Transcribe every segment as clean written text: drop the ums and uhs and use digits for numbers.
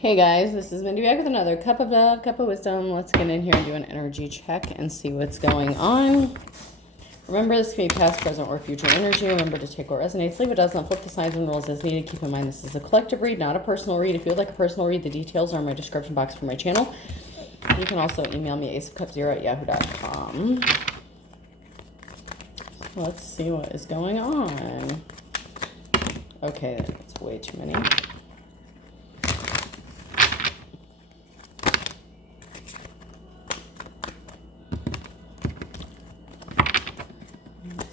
Hey guys, this is Mindy back with another cup of love, cup of wisdom. Let's get in here and do an energy check and see what's going on. Remember, this can be past, present, or future energy. Remember to take what resonates, leave what doesn't, flip the signs and rules as needed. Keep in mind this is a collective read, not a personal read. If you would like a personal read, the details are in my description box for my channel. You can also email me aceofcups0@yahoo.com. Let's see what is going on. Okay, that's way too many.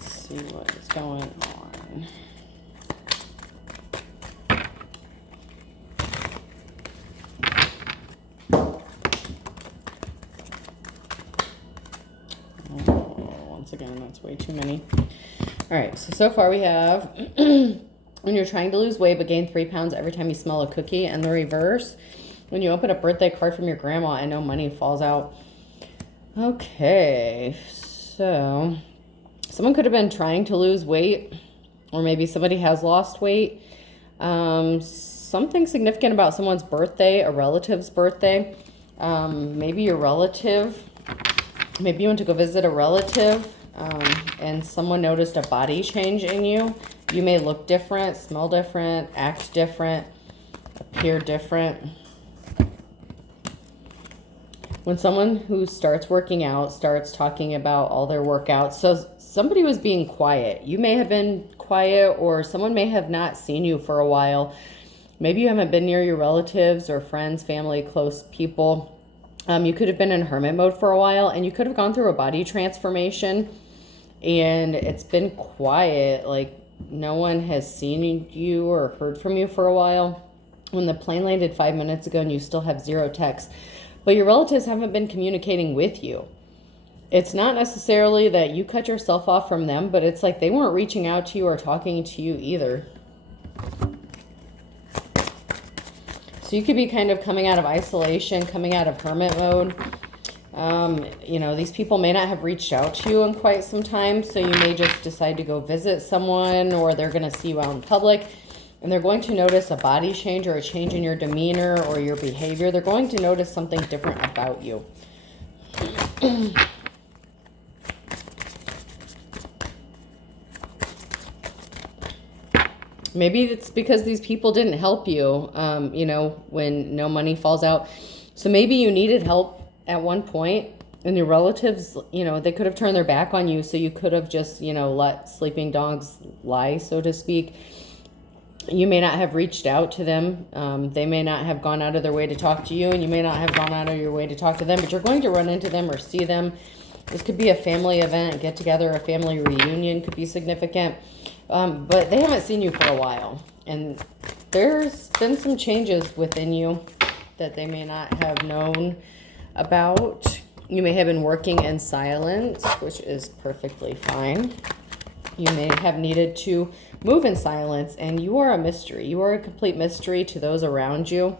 See what is going on. Once again, that's way too many. All right, so far we have when you're trying to lose weight but gain 3 pounds every time you smell a cookie, and the reverse, when you open a birthday card from your grandma and no money falls out. Okay, so someone could have been trying to lose weight, or maybe somebody has lost weight. Something significant about someone's birthday, a relative's birthday. Maybe your relative, maybe you went to go visit a relative, and someone noticed a body change in you. You may look different, smell different, act different, appear different. When someone who starts working out starts talking about all their workouts, so somebody was being quiet. You may have been quiet, or someone may have not seen you for a while. Maybe you haven't been near your relatives or friends, family, close people. You could have been in hermit mode for a while, and you could have gone through a body transformation, and it's been quiet. Like no one has seen you or heard from you for a while. When the plane landed 5 minutes ago and you still have 0 texts, but your relatives haven't been communicating with you. It's not necessarily that you cut yourself off from them, but it's like they weren't reaching out to you or talking to you either. So you could be kind of coming out of isolation, coming out of hermit mode. These people may not have reached out to you in quite some time, so you may just decide to go visit someone, or they're going to see you out in public, and they're going to notice a body change or a change in your demeanor or your behavior. They're going to notice something different about you. Maybe it's because these people didn't help you, when no money falls out. So maybe you needed help at one point, and your relatives, they could have turned their back on you, so you could have just, let sleeping dogs lie, so to speak. You may not have reached out to them. They may not have gone out of their way to talk to you, and you may not have gone out of your way to talk to them, but you're going to run into them or see them. This could be a family event, a get-together, a family reunion could be significant. But they haven't seen you for a while, and there's been some changes within you that they may not have known about. You may have been working in silence, which is perfectly fine. You may have needed to move in silence, and you are a mystery. You are a complete mystery to those around you.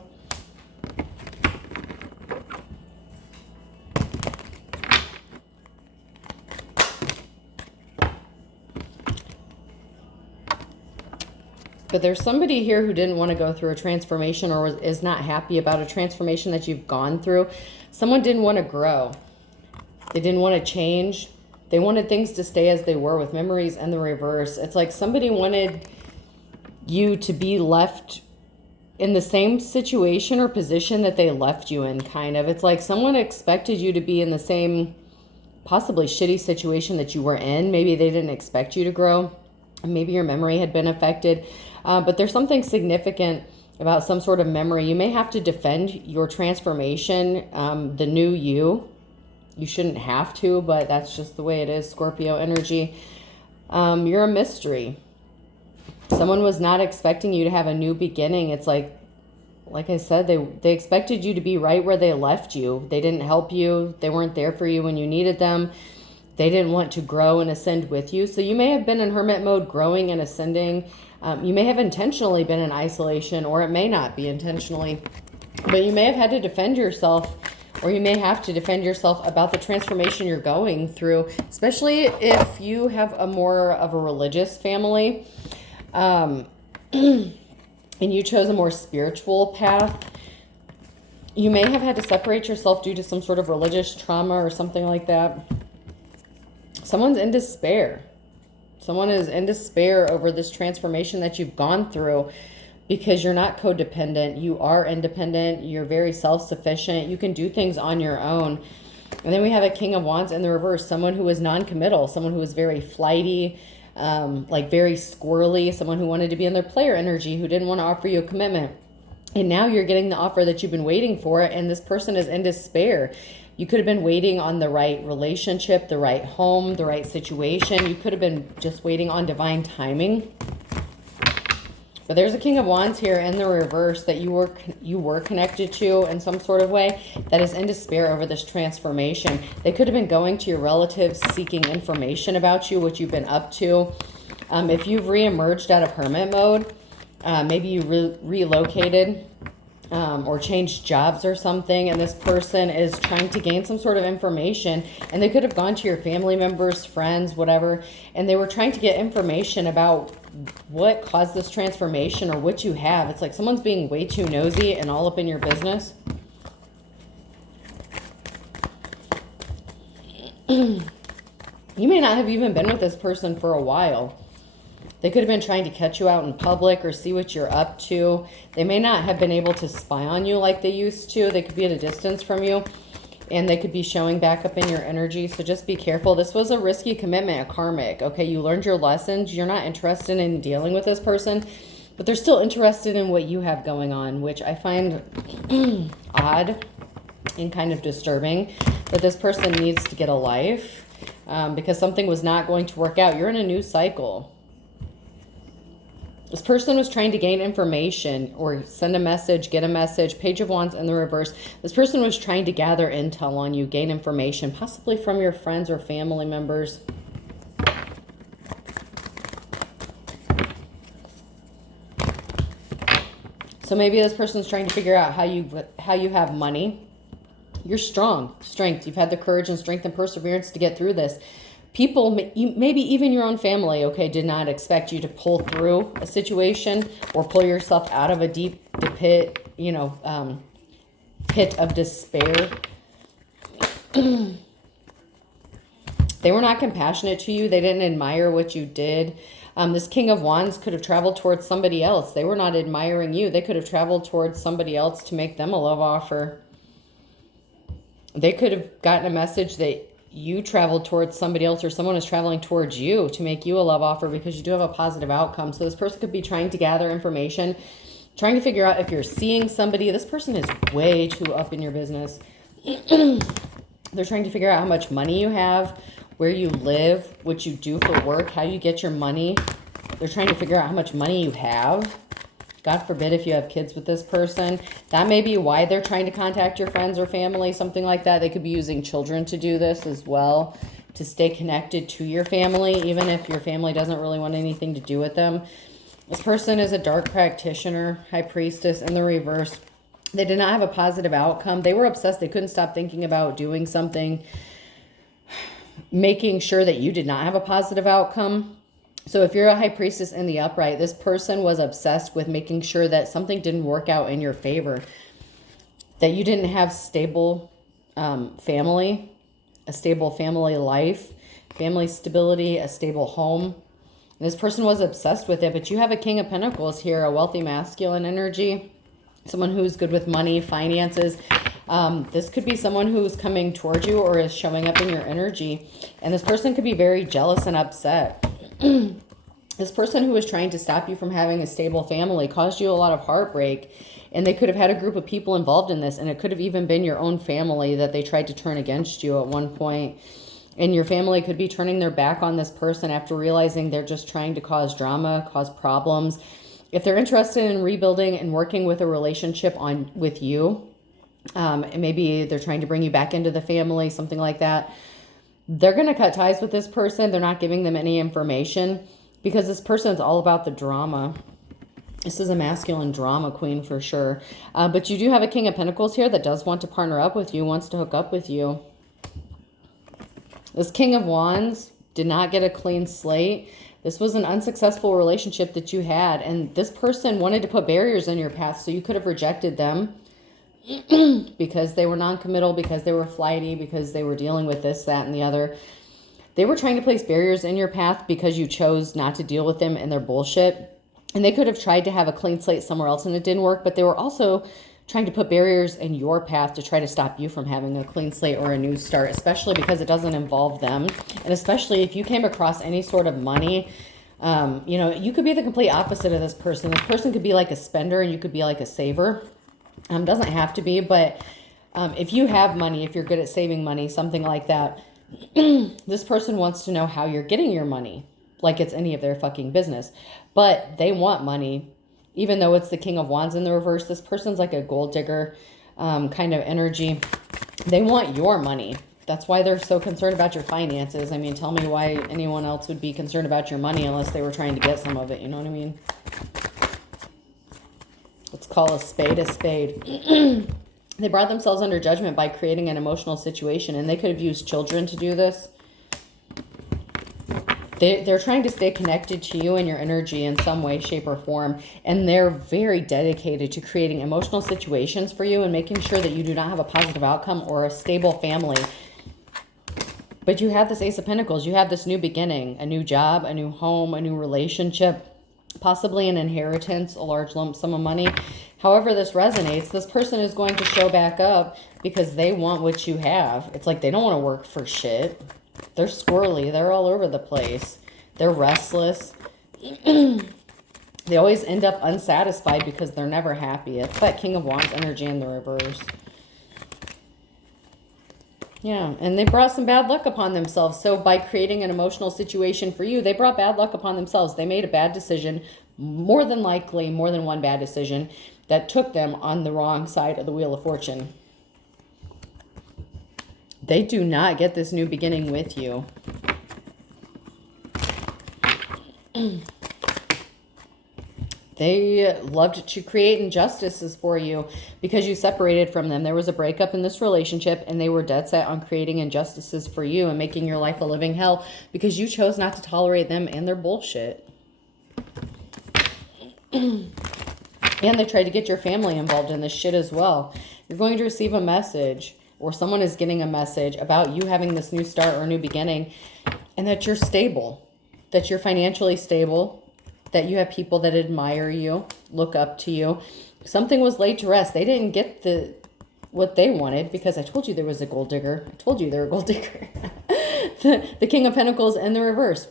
But there's somebody here who didn't want to go through a transformation, or is not happy about a transformation that you've gone through. Someone didn't want to grow. They didn't want to change. They wanted things to stay as they were, with memories and the reverse. It's like somebody wanted you to be left in the same situation or position that they left you in, kind of. It's like someone expected you to be in the same possibly shitty situation that you were in. Maybe they didn't expect you to grow. Maybe your memory had been affected. But there's something significant about some sort of memory. You may have to defend your transformation, the new you. You shouldn't have to, but that's just the way it is, Scorpio energy. You're a mystery. Someone was not expecting you to have a new beginning. It's like I said, they expected you to be right where they left you. They didn't help you. They weren't there for you when you needed them. They didn't want to grow and ascend with you. So you may have been in hermit mode, growing and ascending. You may have intentionally been in isolation, or it may not be intentionally. But you may have had to defend yourself, or you may have to defend yourself about the transformation you're going through, especially if you have a more of a religious family. And you chose a more spiritual path. You may have had to separate yourself due to some sort of religious trauma or something like that. Someone's in despair. Someone is in despair over this transformation that you've gone through because you're not codependent. You are independent. You're very self-sufficient. You can do things on your own. And then we have a King of Wands in the reverse. Someone who is non-committal. Someone who is very flighty, like very squirrely. Someone who wanted to be in their player energy, who didn't want to offer you a commitment. And now you're getting the offer that you've been waiting for, and this person is in despair. You could have been waiting on the right relationship, the right home, the right situation. You could have been just waiting on divine timing. But there's a King of Wands here in the reverse that you were connected to in some sort of way that is in despair over this transformation. They could have been going to your relatives seeking information about you, what you've been up to. If you've re-emerged out of hermit mode, maybe you relocated or changed jobs or something, and this person is trying to gain some sort of information, and they could have gone to your family members, friends, whatever, and they were trying to get information about what caused this transformation or what you have. It's like someone's being way too nosy and all up in your business. You may not have even been with this person for a while. They could have been trying to catch you out in public or see what you're up to. They may not have been able to spy on you like they used to. They could be at a distance from you, and they could be showing back up in your energy. So just be careful. This was a risky commitment, a karmic. Okay, you learned your lessons. You're not interested in dealing with this person, but they're still interested in what you have going on, which I find odd and kind of disturbing, that this person needs to get a life because something was not going to work out. You're in a new cycle. This person was trying to gain information or send a message, get a message. Page of Wands in the reverse. This person was trying to gather intel on you, gain information, possibly from your friends or family members. So maybe this person's trying to figure out how you have money. You're strong, strength. You've had the courage and strength and perseverance to get through this. People, maybe even your own family, okay, did not expect you to pull through a situation or pull yourself out of a deep pit, pit of despair. They were not compassionate to you. They didn't admire what you did. This King of Wands could have traveled towards somebody else. They were not admiring you. They could have traveled towards somebody else to make them a love offer. They could have gotten a message that you traveled towards somebody else, or someone is traveling towards you to make you a love offer because you do have a positive outcome. So this person could be trying to gather information, trying to figure out if you're seeing somebody. This person is way too up in your business. They're trying to figure out how much money you have, where you live, what you do for work, how you get your money. They're trying to figure out how much money you have. God forbid if you have kids with this person. That may be why they're trying to contact your friends or family, something like that. They could be using children to do this as well, to stay connected to your family, even if your family doesn't really want anything to do with them. This person is a dark practitioner, high priestess in the reverse. They did not have a positive outcome. They were obsessed. They couldn't stop thinking about doing something, making sure that you did not have a positive outcome. So if you're a high priestess in the upright, this person was obsessed with making sure that something didn't work out in your favor, that you didn't have stable family, a stable family life, family stability, a stable home. And this person was obsessed with it, but you have a King of Pentacles here, a wealthy masculine energy, someone who's good with money, finances. This could be someone who's coming towards you or is showing up in your energy. And this person could be very jealous and upset. This person who was trying to stop you from having a stable family caused you a lot of heartbreak, and they could have had a group of people involved in this, and it could have even been your own family that they tried to turn against you at one point. And your family could be turning their back on this person after realizing they're just trying to cause drama, cause problems. If they're interested in rebuilding and working with a relationship with you, and maybe they're trying to bring you back into the family, something like that, they're going to cut ties with this person. They're not giving them any information because this person is all about the drama. This is a masculine drama queen for sure. But you do have a King of Pentacles here that does want to partner up with you, wants to hook up with you. This King of Wands did not get a clean slate. This was an unsuccessful relationship that you had, and this person wanted to put barriers in your path, so you could have rejected them. because they were non-committal, because they were flighty, because they were dealing with this, that, and the other. They were trying to place barriers in your path because you chose not to deal with them and their bullshit. And they could have tried to have a clean slate somewhere else and it didn't work, but they were also trying to put barriers in your path to try to stop you from having a clean slate or a new start, especially because it doesn't involve them. And especially if you came across any sort of money, you know, you could be the complete opposite of this person. This person could be like a spender and you could be like a saver. Doesn't have to be, but if you have money, if you're good at saving money, something like that, this person wants to know how you're getting your money, like it's any of their fucking business. But they want money, even though it's the King of Wands in the reverse. This person's like a gold digger kind of energy. They want your money. That's why they're so concerned about your finances. I mean, tell me why anyone else would be concerned about your money unless they were trying to get some of it. You know what I mean? Let's call a spade a spade. They brought themselves under judgment by creating an emotional situation, and they could have used children to do this. They're trying to stay connected to you and your energy in some way, shape, or form, and they're very dedicated to creating emotional situations for you and making sure that you do not have a positive outcome or a stable family. But you have this Ace of Pentacles. You have this new beginning, a new job, a new home, a new relationship, possibly an inheritance, a large lump sum of money. However this resonates, this person is going to show back up because they want what you have. It's like they don't want to work for shit. They're squirrely. They're all over the place. They're restless. They always end up unsatisfied because they're never happy. It's that King of Wands energy in the reverse. Yeah, and they brought some bad luck upon themselves. So by creating an emotional situation for you, they brought bad luck upon themselves. They made a bad decision, more than likely, more than one bad decision, that took them on the wrong side of the Wheel of Fortune. They do not get this new beginning with you. They loved to create injustices for you because you separated from them. There was a breakup in this relationship and they were dead set on creating injustices for you and making your life a living hell because you chose not to tolerate them and their bullshit. And they tried to get your family involved in this shit as well. You're going to receive a message, or someone is getting a message about you having this new start or new beginning, and that you're stable, that you're financially stable, that you have people that admire you, look up to you. Something was laid to rest. They didn't get what they wanted because I told you there was a gold digger. I told you they're a gold digger. the King of Pentacles in the reverse.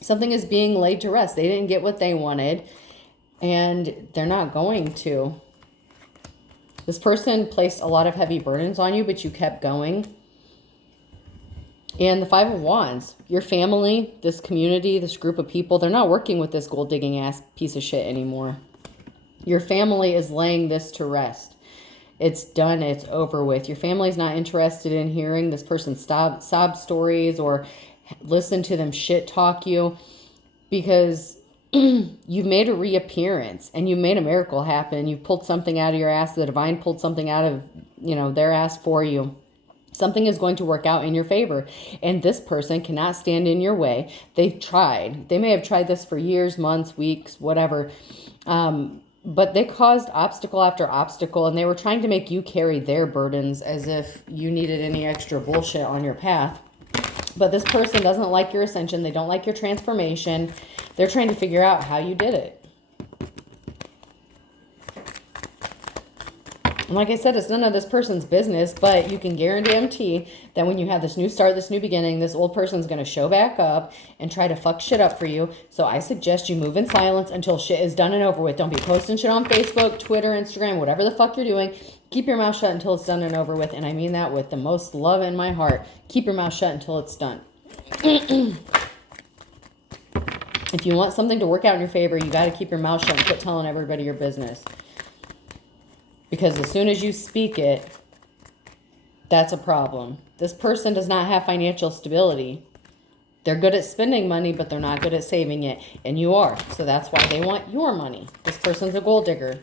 Something is being laid to rest. They didn't get what they wanted, and they're not going to. This person placed a lot of heavy burdens on you, but you kept going. And the Five of Wands, your family, this community, this group of people, they're not working with this gold digging ass piece of shit anymore. Your family is laying this to rest. It's done. It's over with. Your family's not interested in hearing this person's sob stories or listen to them shit talk you, because you've made a reappearance and you made a miracle happen. You pulled something out of your ass. The divine pulled something out of, their ass for you. Something is going to work out in your favor. And this person cannot stand in your way. They've tried. They may have tried this for years, months, weeks, whatever. But they caused obstacle after obstacle, and they were trying to make you carry their burdens as if you needed any extra bullshit on your path. But this person doesn't like your ascension. They don't like your transformation. They're trying to figure out how you did it. And like I said, it's none of this person's business, but you can guarantee that when you have this new start, this new beginning, this old person's going to show back up and try to fuck shit up for you. So I suggest you move in silence until shit is done and over with. Don't be posting shit on Facebook, Twitter, Instagram, whatever the fuck you're doing. Keep your mouth shut until it's done and over with. And I mean that with the most love in my heart. Keep your mouth shut until it's done. If you want something to work out in your favor, you got to keep your mouth shut and quit telling everybody your business. Because as soon as you speak it, that's a problem. This person does not have financial stability. They're good at spending money, but they're not good at saving it. And you are. So that's why they want your money. This person's a gold digger.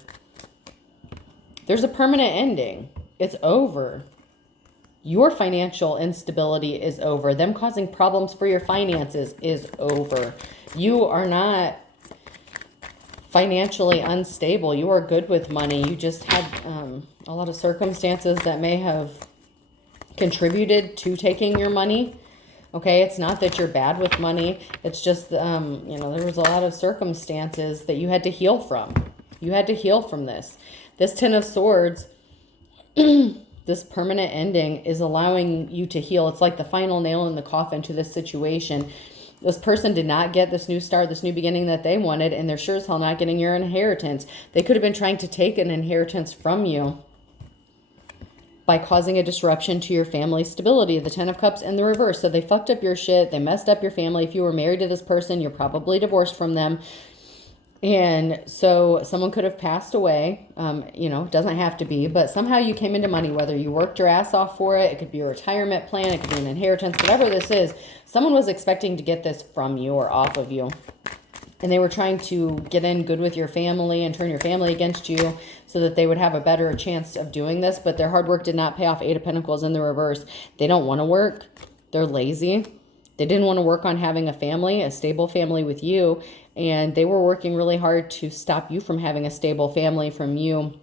There's a permanent ending. It's over. Your financial instability is over. Them causing problems for your finances is over. You are not financially unstable. You are good with money. You just had a lot of circumstances that may have contributed to taking your money. Okay, it's not that you're bad with money. It's just, you know, there was a lot of circumstances that you had to heal from. You had to heal from this. This Ten of Swords, this permanent ending is allowing you to heal. It's like the final nail in the coffin to this situation. This person did not get this new start, this new beginning that they wanted, and they're sure as hell not getting your inheritance. They could have been trying to take an inheritance from you by causing a disruption to your family stability. The Ten of Cups in the reverse. So they fucked up your shit. They messed up your family. If you were married to this person, you're probably divorced from them. And so someone could have passed away, you know, doesn't have to be, but somehow you came into money, whether you worked your ass off for it. It could be a retirement plan. It could be an inheritance, whatever this is. Someone was expecting to get this from you or off of you. And they were trying to get in good with your family and turn your family against you so that they would have a better chance of doing this. But their hard work did not pay off. Eight of Pentacles in the reverse. They don't want to work. They're lazy. They didn't want to work on having a family, a stable family with you. And they were working really hard to stop you from having a stable family, from you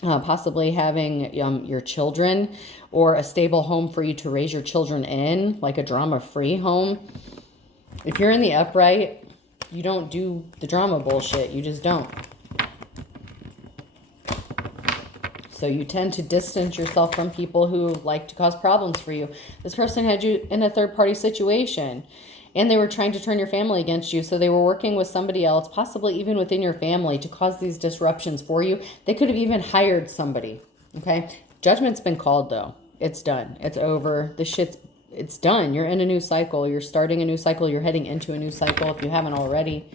possibly having your children, or a stable home for you to raise your children in, like a drama-free home. If you're in the upright, you don't do the drama bullshit. You just don't. So you tend to distance yourself from people who like to cause problems for you. This person had you in a third-party situation, and they were trying to turn your family against you. So they were working with somebody else, possibly even within your family, to cause these disruptions for you. They could have even hired somebody, okay? Judgment's been called, though. It's done. It's over. It's done. You're in a new cycle. You're starting a new cycle. You're heading into a new cycle if you haven't already.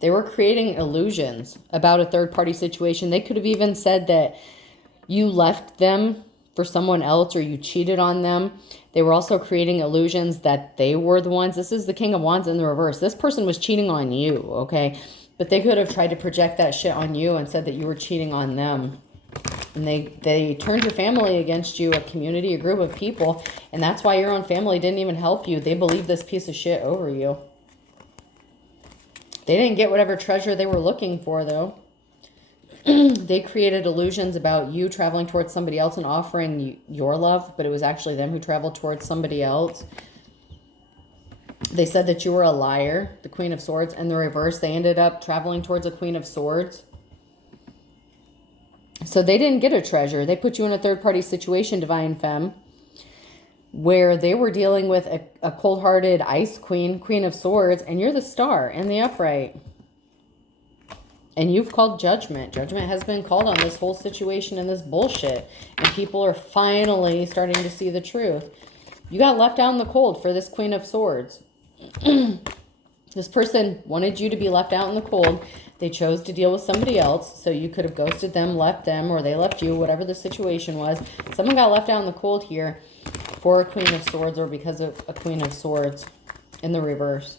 They were creating illusions about a third-party situation. They could have even said that you left them for someone else or you cheated on them. They were also creating illusions that they were the ones. This is the King of Wands in the reverse. This person was cheating on you, okay? But they could have tried to project that shit on you and said that you were cheating on them. And they turned your family against you, a community, a group of people. And that's why your own family didn't even help you. They believed this piece of shit over you. They didn't get whatever treasure they were looking for, though. They created illusions about you traveling towards somebody else and offering you your love, but it was actually them who traveled towards somebody else. They said that you were a liar, the Queen of Swords, and the reverse. They ended up traveling towards a Queen of Swords. So they didn't get a treasure. They put you in a third-party situation, Divine Femme, where they were dealing with a cold-hearted Ice Queen, Queen of Swords, and you're the star in the upright. And you've called judgment. Judgment has been called on this whole situation and this bullshit. And people are finally starting to see the truth. You got left out in the cold for this Queen of Swords. This person wanted you to be left out in the cold. They chose to deal with somebody else. So you could have ghosted them, left them, or they left you, whatever the situation was. Someone got left out in the cold here for a Queen of Swords or because of a Queen of Swords in the reverse.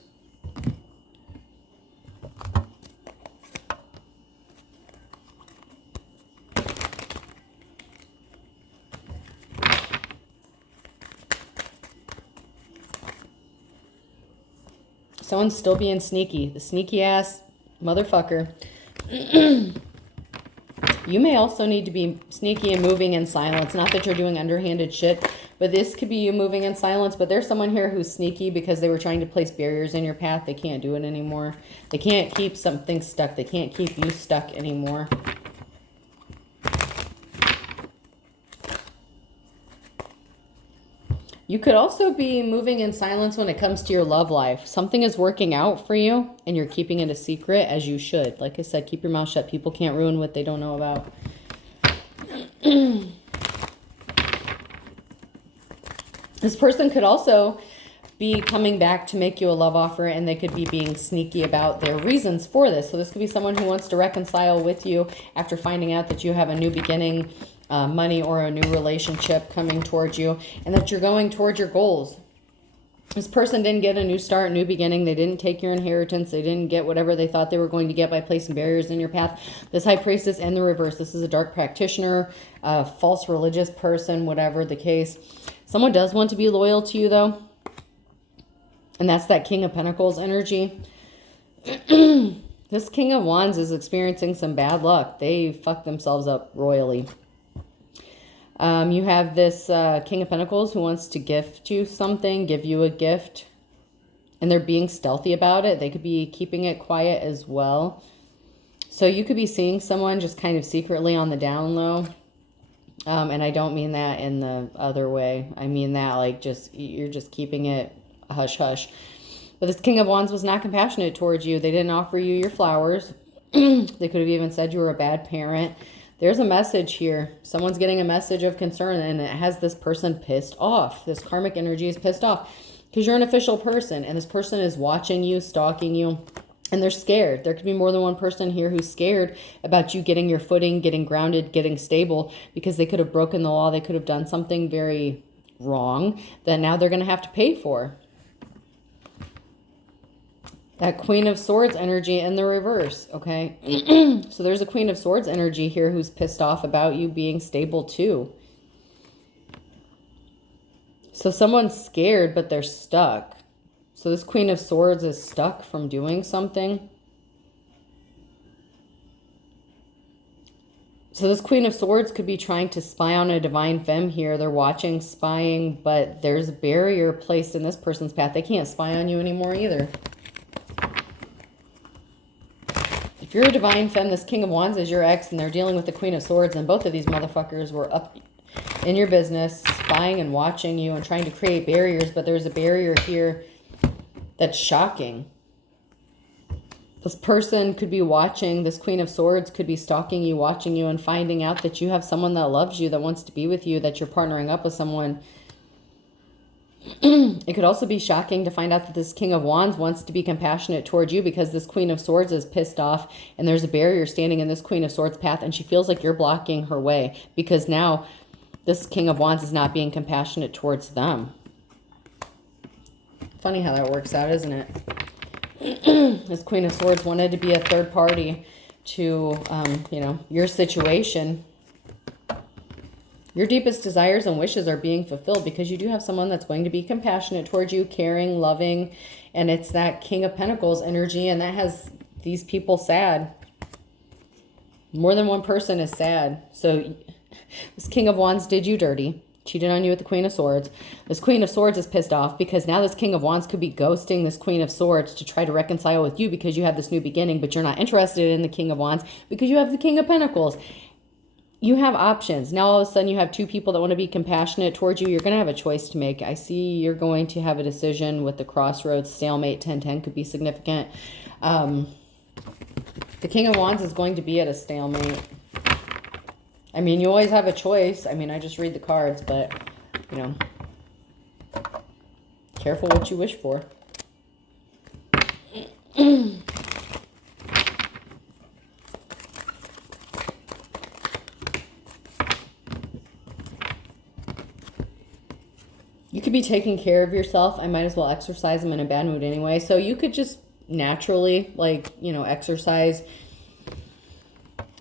Someone's still being sneaky. The sneaky ass motherfucker. You may also need to be sneaky and moving in silence. Not that you're doing underhanded shit, but this could be you moving in silence. But there's someone here who's sneaky because they were trying to place barriers in your path. They can't do it anymore. They can't keep something stuck. They can't keep you stuck anymore. You could also be moving in silence when it comes to your love life. Something is working out for you and you're keeping it a secret, as you should. Like I said, keep your mouth shut. People can't ruin what they don't know about. This person could also be coming back to make you a love offer, and they could be being sneaky about their reasons for this. So this could be someone who wants to reconcile with you after finding out that you have a new beginning, money or a new relationship coming towards you, and that you're going towards your goals. This person didn't get a new start, new beginning. They didn't take your inheritance. They didn't get whatever they thought they were going to get by placing barriers in your path. This High Priestess in the reverse. This is a dark practitioner, a false religious person, whatever the case. Someone does want to be loyal to you, though. And that's that King of Pentacles energy. This King of Wands is experiencing some bad luck. They fucked themselves up royally. You have this King of Pentacles who wants to gift you something, give you a gift. And they're being stealthy about it. They could be keeping it quiet as well. So you could be seeing someone just kind of secretly on the down low. And I don't mean that in the other way. I mean that like you're just keeping it hush hush. But this King of Wands was not compassionate towards you. They didn't offer you your flowers. They could have even said you were a bad parent. There's a message here. Someone's getting a message of concern, and it has this person pissed off. This karmic energy is pissed off because you're an official person, and this person is watching you, stalking you, and they're scared. There could be more than one person here who's scared about you getting your footing, getting grounded, getting stable, because they could have broken the law. They could have done something very wrong that now they're going to have to pay for. That Queen of Swords energy in the reverse, okay? So there's a Queen of Swords energy here who's pissed off about you being stable too. So someone's scared, but they're stuck. So this Queen of Swords is stuck from doing something. So this Queen of Swords could be trying to spy on a divine femme here. They're watching, spying, but there's a barrier placed in this person's path. They can't spy on you anymore either. If you're a divine femme, this King of Wands is your ex, and they're dealing with the Queen of Swords, and both of these motherfuckers were up in your business, spying and watching you and trying to create barriers, but there's a barrier here that's shocking. This person could be watching, this Queen of Swords could be stalking you, watching you, and finding out that you have someone that loves you, that wants to be with you, that you're partnering up with someone. It could also be shocking to find out that this King of Wands wants to be compassionate towards you because this Queen of Swords is pissed off and there's a barrier standing in this Queen of Swords path, and she feels like you're blocking her way because now this King of Wands is not being compassionate towards them. Funny how that works out, isn't it? This Queen of Swords wanted to be a third party to, your situation. Your deepest desires and wishes are being fulfilled because you do have someone that's going to be compassionate towards you, caring, loving, and it's that King of Pentacles energy, and that has these people sad. More than one person is sad. So this King of Wands did you dirty, cheated on you with the Queen of Swords. This Queen of Swords is pissed off because now this King of Wands could be ghosting this Queen of Swords to try to reconcile with you because you have this new beginning, but you're not interested in the King of Wands because you have the King of Pentacles. You have options. Now all of a sudden you have two people that want to be compassionate towards you. You're going to have a choice to make. I see you're going to have a decision with the crossroads. Stalemate 1010 could be significant. The King of Wands is going to be at a stalemate. I mean, you always have a choice. I mean, I just read the cards, but, careful what you wish for. You could be taking care of yourself. I might as well exercise. I'm in a bad mood anyway. So you could just naturally, exercise.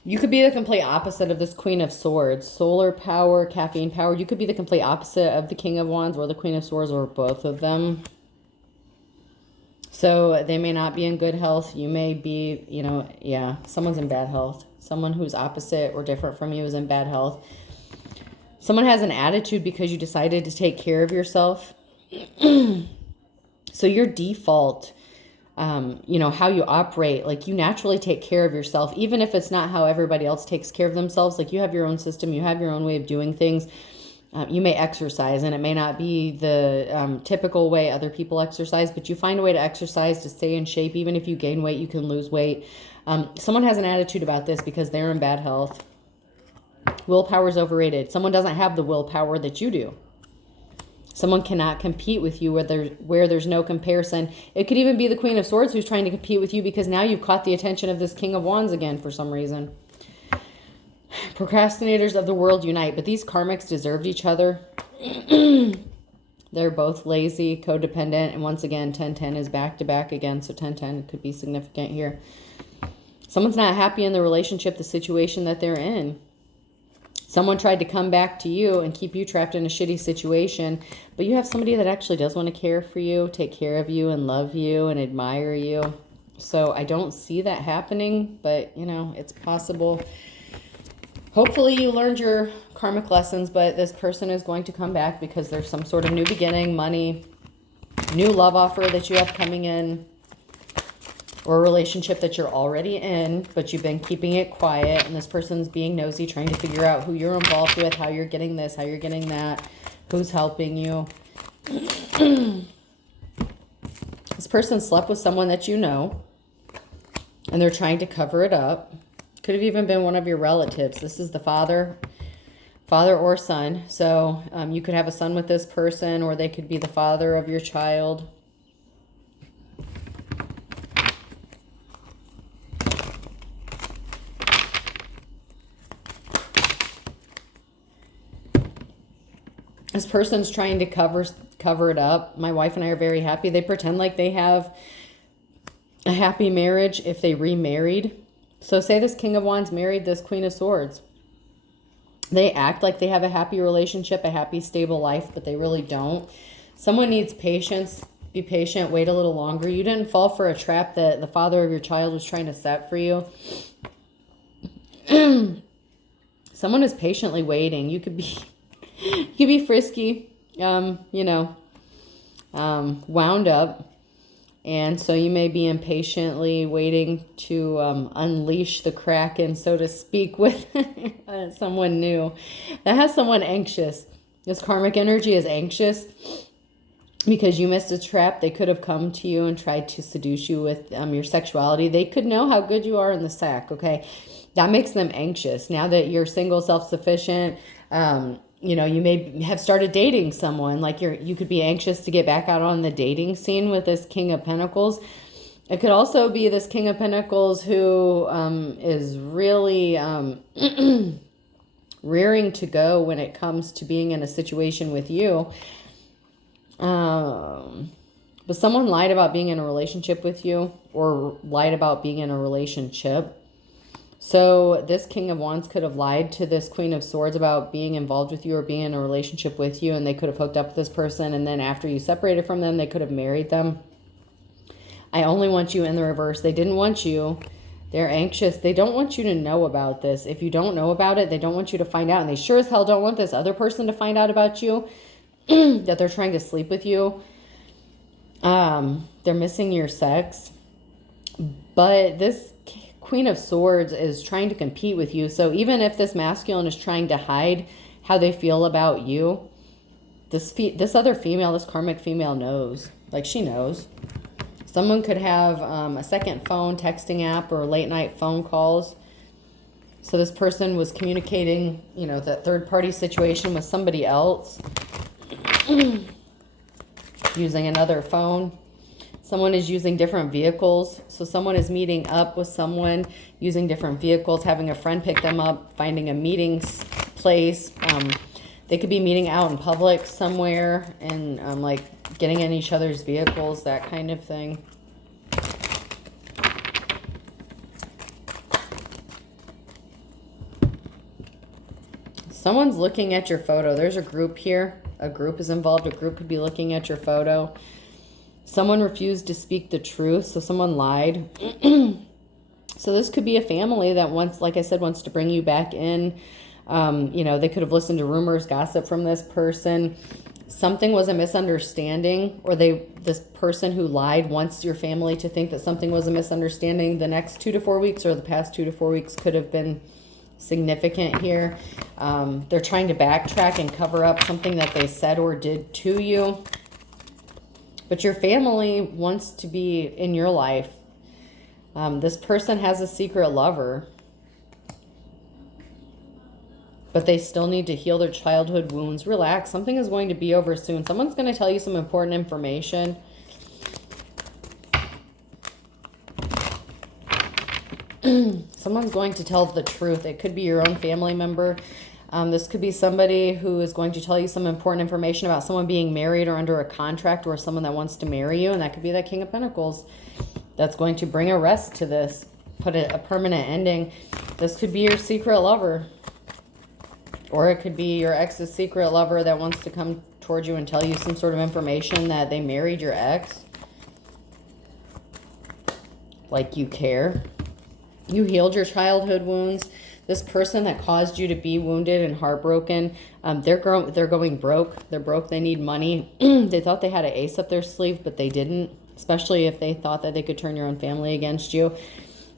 You could be the complete opposite of this Queen of Swords. Solar power, caffeine power. You could be the complete opposite of the King of Wands or the Queen of Swords or both of them. So they may not be in good health. You may be, someone's in bad health. Someone who's opposite or different from you is in bad health. Someone has an attitude because you decided to take care of yourself. So your default, how you operate, like you naturally take care of yourself, even if it's not how everybody else takes care of themselves. Like you have your own system, you have your own way of doing things. You may exercise, and it may not be the typical way other people exercise, but you find a way to exercise to stay in shape. Even if you gain weight, you can lose weight. Someone has an attitude about this because they're in bad health. Willpower is overrated. Someone doesn't have the willpower that you do. Someone cannot compete with you where there's no comparison. It could even be the Queen of Swords who's trying to compete with you because now you've caught the attention of this King of Wands again for some reason. Procrastinators of the world unite, but these karmics deserved each other. They're both lazy, codependent, and once again, 1010 is back to back again, so 1010 could be significant here. Someone's not happy in the relationship, the situation that they're in. Someone tried to come back to you and keep you trapped in a shitty situation, but you have somebody that actually does want to care for you, take care of you, and love you, and admire you. So I don't see that happening, but, you know, it's possible. Hopefully you learned your karmic lessons, but this person is going to come back because there's some sort of new beginning, money, new love offer that you have coming in, or a relationship that you're already in, but you've been keeping it quiet, and this person's being nosy, trying to figure out who you're involved with, how you're getting this, how you're getting that, who's helping you. This person slept with someone that you know, and they're trying to cover it up. Could have even been one of your relatives. This is the father or son. So you could have a son with this person, or they could be the father of your child. This person's trying to cover it up. My wife and I are very happy. They pretend like they have a happy marriage if they remarried. So say this King of Wands married this Queen of Swords. They act like they have a happy relationship, a happy, stable life, but they really don't. Someone needs patience. Be patient. Wait a little longer. You didn't fall for a trap that the father of your child was trying to set for you. Someone is patiently waiting. You could be frisky, you know, wound up. And so you may be impatiently waiting to unleash the Kraken, so to speak, with someone new. That has someone anxious. This karmic energy is anxious because you missed a trap. They could have come to you and tried to seduce you with your sexuality. They could know how good you are in the sack, okay? That makes them anxious. Now that you're single, self-sufficient, you know, you may have started dating someone. Like you could be anxious to get back out on the dating scene with this King of Pentacles. It could also be this King of Pentacles who is really rearing to go when it comes to being in a situation with you. But someone lied about being in a relationship with you, or lied about being in a relationship. So this King of Wands could have lied to this Queen of Swords about being involved with you or being in a relationship with you, and they could have hooked up with this person, and then after you separated from them, they could have married them. I only want you in the reverse. They didn't want you. They're anxious. They don't want you to know about this. If you don't know about it, they don't want you to find out, and they sure as hell don't want this other person to find out about you, that they're trying to sleep with you. They're missing your sex. But this Queen of Swords is trying to compete with you. So even if this masculine is trying to hide how they feel about you, this other female, this karmic female knows. Like, she knows. Someone could have a second phone, texting app, or late night phone calls. So this person was communicating, you know, that third party situation with somebody else using another phone. Someone is using different vehicles. So someone is meeting up with someone using different vehicles, having a friend pick them up, finding a meeting place. They could be meeting out in public somewhere and like getting in each other's vehicles, that kind of thing. Someone's looking at your photo. There's a group here. A group is involved. A group could be looking at your photo. Someone refused to speak the truth, so someone lied. So this could be a family that wants, like I said, wants to bring you back in. You know, they could have listened to rumors, gossip from this person. Something was a misunderstanding, or this person who lied wants your family to think that something was a misunderstanding. The next 2 to 4 weeks, or the past 2 to 4 weeks, could have been significant here. They're trying to backtrack and cover up something that they said or did to you. But your family wants to be in your life. This person has a secret lover. But they still need to heal their childhood wounds. Relax. Something is going to be over soon. Someone's going to tell you some important information. Someone's going to tell the truth. It could be your own family member. This could be somebody who is going to tell you some important information about someone being married or under a contract, or someone that wants to marry you. And that could be that King of Pentacles. That's going to bring a rest to this. Put a permanent ending. This could be your secret lover. Or it could be your ex's secret lover that wants to come towards you and tell you some sort of information that they married your ex. Like you care. You healed your childhood wounds. This person that caused you to be wounded and heartbroken, they're going broke. They're broke. They need money. They thought they had an ace up their sleeve, but they didn't. Especially if they thought that they could turn your own family against you.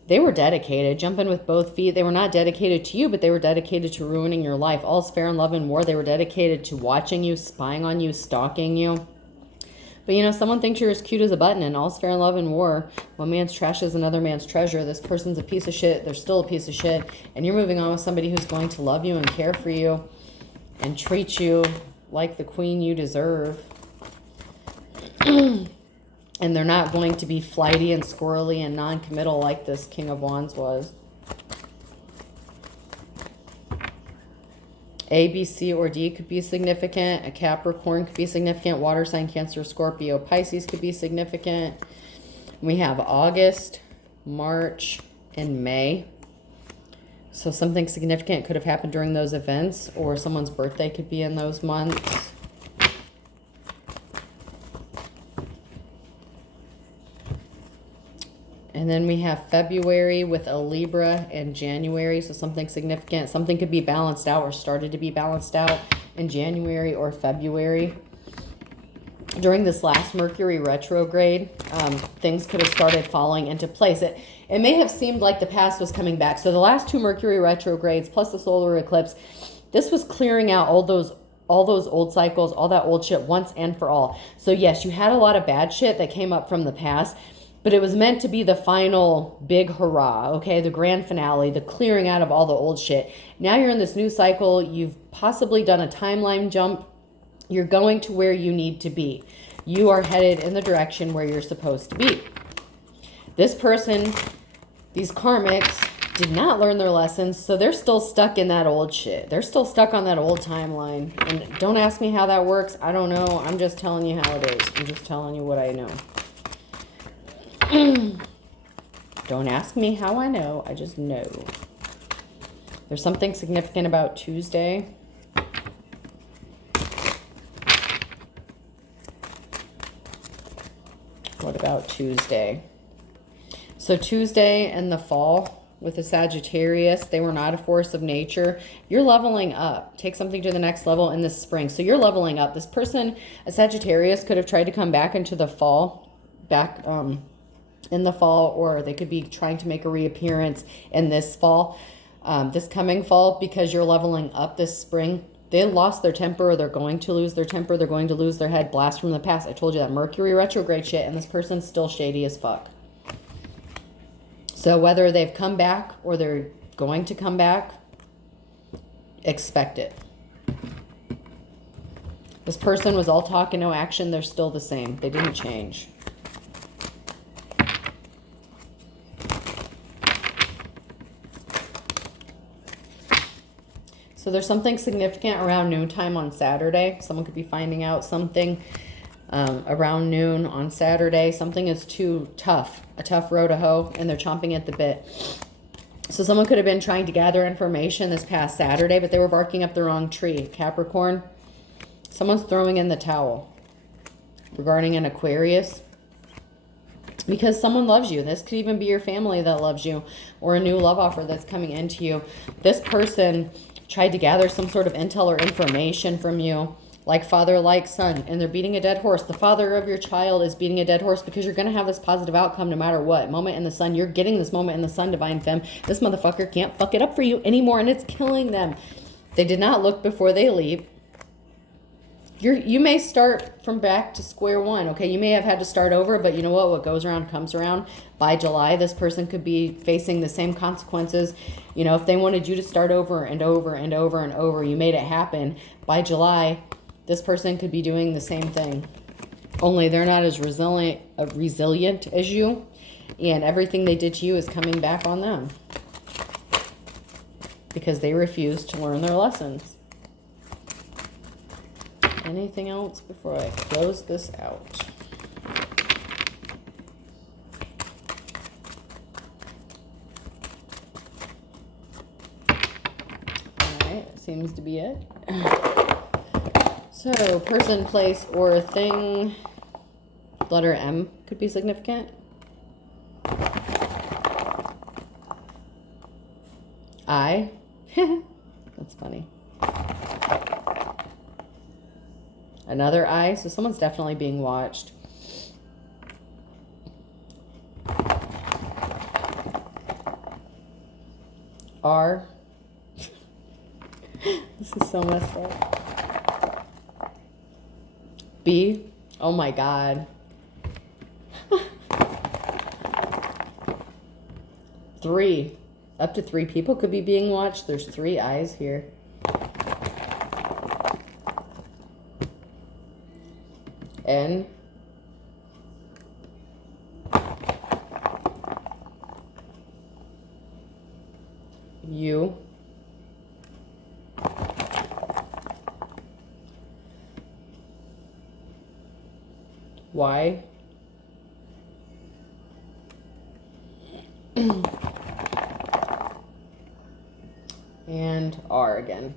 They were dedicated, jumping with both feet. They were not dedicated to you, but they were dedicated to ruining your life. All's fair in love and war. They were dedicated to watching you, spying on you, stalking you. But, you know, someone thinks you're as cute as a button, and all's fair in love and war. One man's trash is another man's treasure. This person's a piece of shit. They're still a piece of shit. And you're moving on with somebody who's going to love you and care for you and treat you like the queen you deserve. And they're not going to be flighty and squirrely and non-committal like this King of Wands was. A, B, C, or D could be significant. A Capricorn could be significant. Water sign, Cancer, Scorpio, Pisces could be significant. We have August, March, and May. So something significant could have happened during those events, or someone's birthday could be in those months. And then we have February with a Libra and January. So something significant. Something could be balanced out or started to be balanced out in January or February. During this last Mercury retrograde, things could have started falling into place. It may have seemed like the past was coming back. So the last two Mercury retrogrades plus the solar eclipse, this was clearing out all those old cycles, all that old shit once and for all. So yes, you had a lot of bad shit that came up from the past. But it was meant to be the final big hurrah, okay? The grand finale, the clearing out of all the old shit. Now you're in this new cycle. You've possibly done a timeline jump. You're going to where you need to be. You are headed in the direction where you're supposed to be. This person, these karmics, did not learn their lessons, so they're still stuck in that old shit. They're still stuck on that old timeline. And don't ask me how that works. I don't know. I'm just telling you how it is. I'm just telling you what I know. Don't ask me how I know. I just know. There's something significant about Tuesday. What about Tuesday? So Tuesday and the fall with the Sagittarius, they were not a force of nature. You're leveling up. Take something to the next level in the spring. So you're leveling up. This person, a Sagittarius, could have tried to come back into the fall, in the fall, or they could be trying to make a reappearance in this fall, this coming fall, because you're leveling up this spring. They lost their temper, or they're going to lose their temper. They're going to lose their head. Blast from the past. I told you that Mercury retrograde shit, and this person's still shady as fuck. So whether they've come back or they're going to come back, expect it. This person was all talk and no action. They're still the same. They didn't change. So there's something significant around noontime on Saturday. Someone could be finding out something around noon on Saturday. Something is too tough, a tough row to hoe, and they're chomping at the bit. So someone could have been trying to gather information this past Saturday, but they were barking up the wrong tree. Capricorn, someone's throwing in the towel regarding an Aquarius. Because someone loves you. This could even be your family that loves you, or a new love offer that's coming into you. This person tried to gather some sort of intel or information from you, like father, like son, and they're beating a dead horse. The father of your child is beating a dead horse because you're going to have this positive outcome no matter what. Moment in the sun. You're getting this moment in the sun, divine femme. This motherfucker can't fuck it up for you anymore, and it's killing them. They did not look before they leap. You may start from back to square one, okay? You may have had to start over, but you know what? What goes around comes around. By July, this person could be facing the same consequences. You know, if they wanted you to start over and over and over and over, you made it happen. By July, this person could be doing the same thing. Only they're not as resilient as you, and everything they did to you is coming back on them because they refused to learn their lessons. Anything else before I close this out? All right, seems to be it. So, person, place, or thing. Letter M could be significant. I. That's funny. Another I. So someone's definitely being watched. R. This is so messed up. B. Oh my God. 3. Up to 3 people could be being watched. There's 3 eyes here. N. U. Y. And R again.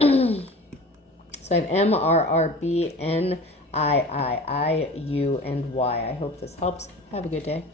So I have M, R, R, B, N, I, U, and Y. I hope this helps. Have a good day.